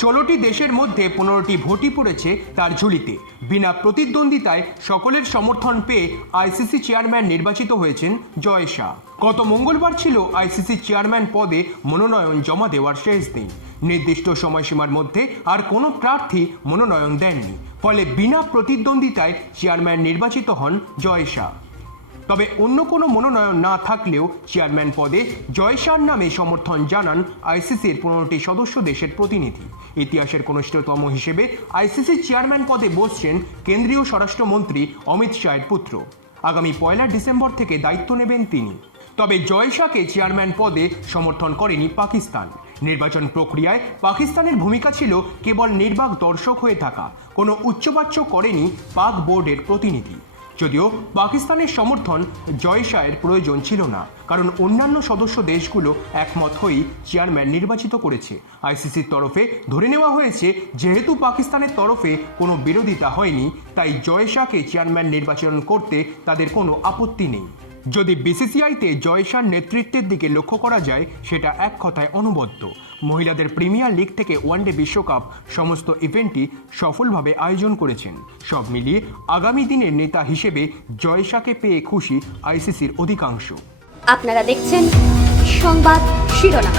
16টি দেশের মধ্যে 15টি ভোটই পড়েছে তার ঝুলিতে। বিনা প্রতিদ্বন্দ্বিতায় সকলের সমর্থন পেয়ে আইসিসি চেয়ারম্যান নির্বাচিত হয়েছেন জয় শাহ। গত মঙ্গলবার ছিল আইসিসি চেয়ারম্যান পদে মনোনয়ন জমা দেওয়ার শেষ দিন। নির্দিষ্ট সময়সীমার মধ্যে আর কোনো প্রার্থী মনোনয়ন দেননি, ফলে বিনা প্রতিদ্বন্দ্বিতায় চেয়ারম্যান নির্বাচিত হন জয় শাহ। তবে অন্য কোনো মনোনয়ন না থাকলেও চেয়ারম্যান পদে জয় শাহর নামে সমর্থন জানান আইসিসির 15টি সদস্য দেশের প্রতিনিধি। ইতিহাসের কনিষ্ঠতম হিসেবে আইসিসি চেয়ারম্যান পদে বসছেন কেন্দ্রীয় স্বরাষ্ট্রমন্ত্রী অমিত শাহের পুত্র। আগামী 1 ডিসেম্বর থেকে দায়িত্ব নেবেন তিনি। তবে জয় শাহকে চেয়ারম্যান পদে সমর্থন করেনি পাকিস্তান। নির্বাচন প্রক্রিয়ায় পাকিস্তানের ভূমিকা ছিল কেবল নির্বাক দর্শক হয়ে থাকা, কোনো উচ্চবাচ্য করেনি পাক বোর্ডের প্রতিনিধি। যদিও পাকিস্তানের সমর্থন জয় শাহের প্রয়োজন ছিল না, কারণ অন্যান্য সদস্য দেশগুলো একমত হয়েই চেয়ারম্যান নির্বাচিত করেছে। আইসিসির তরফে ধরে নেওয়া হয়েছে, যেহেতু পাকিস্তানের তরফে কোনো বিরোধিতা হয়নি, তাই জয় শাহকে চেয়ারম্যান নির্বাচন করতে তাদের কোনো আপত্তি নেই। যদি বিসিসিআইতে জয় শাহর নেতৃত্বের দিকে লক্ষ্য করা যায়, সেটা এক কথায় অনবদ্য। মহিলাদের প্রিমিয়ার লিগ থেকে ওয়ানডে বিশ্বকাপ সমস্ত ইভেন্টই সফলভাবে আয়োজন করেছেন। সব মিলিয়ে আগামী দিনের নেতা হিসেবে জয় শাহকে পেয়ে খুশি আইসিসির অধিকাংশ। আপনারা দেখছেন সংবাদ শিরোনাম।